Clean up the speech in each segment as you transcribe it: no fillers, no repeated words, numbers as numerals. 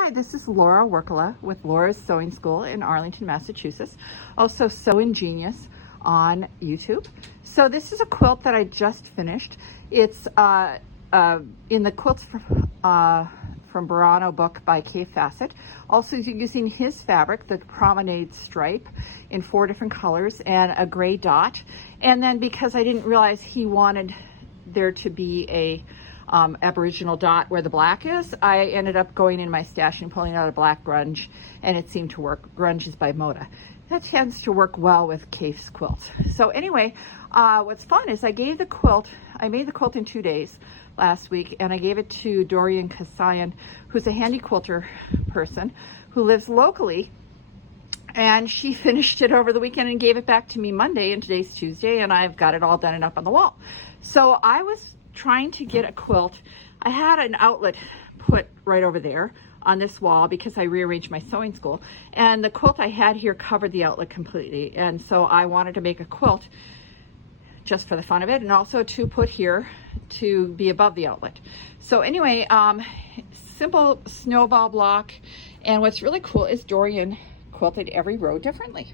Hi, this is Laura Workala with Laura's Sewing School in Arlington, Massachusetts. Also Sew Ingenious on YouTube. So this is a quilt that I just finished. It's in the Quilts from Burano book by Kaffe Fassett. Also using his fabric, the promenade stripe, in 4 different colors and a gray dot. And then because I didn't realize he wanted there to be a Aboriginal dot where the black is, I ended up going in my stash and pulling out a black grunge, and it seemed to work. Grunge is by Moda. That tends to work well with Kaffe's quilts. So anyway, what's fun is I made the quilt in 2 days last week, and I gave it to Dorien Keusseyan, who's a handy quilter person who lives locally, and she finished it over the weekend and gave it back to me Monday, and today's Tuesday, and I've got it all done and up on the wall. So I was trying to get a quilt. I had an outlet put right over there on this wall because I rearranged my sewing school, and the quilt I had here covered the outlet completely, and so I wanted to make a quilt just for the fun of it, and also to put here to be above the outlet. So anyway, simple snowball block, and what's really cool is Dorien quilted every row differently.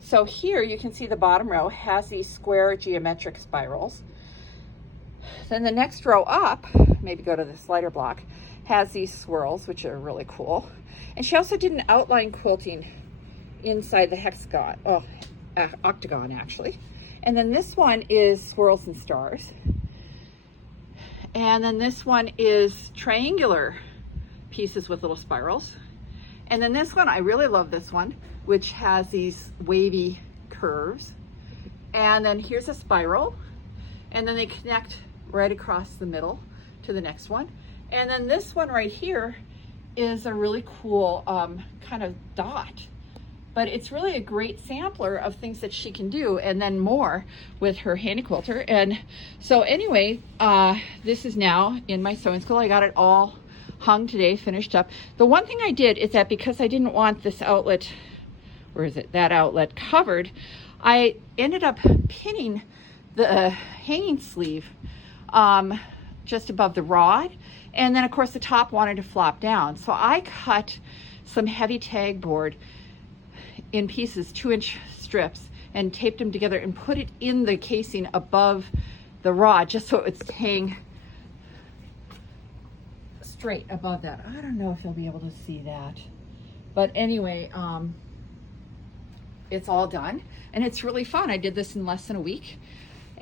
So here you can see the bottom row has these square geometric spirals. Then the next row up, maybe go to the slider block, has these swirls, which are really cool. And she also did an outline quilting inside the hexagon, octagon actually. And then this one is swirls and stars. And then this one is triangular pieces with little spirals. And then this one, I really love this one, which has these wavy curves. And then here's a spiral, and then they connect right across the middle to the next one. And then this one right here is a really cool kind of dot, but it's really a great sampler of things that she can do, and then more with her handy quilter. And so anyway, this is now in my sewing school. I got it all hung today, finished up. The one thing I did is that because I didn't want this outlet, where is it, that outlet covered, I ended up pinning the hanging sleeve just above the rod, and then of course the top wanted to flop down, so I cut some heavy tag board in pieces, 2-inch strips, and taped them together and put it in the casing above the rod just so it would hang straight above that. I don't know if you'll be able to see that, but anyway, it's all done and it's really fun. I did this in less than a week,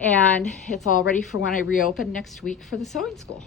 and it's all ready for when I reopen next week for the sewing school.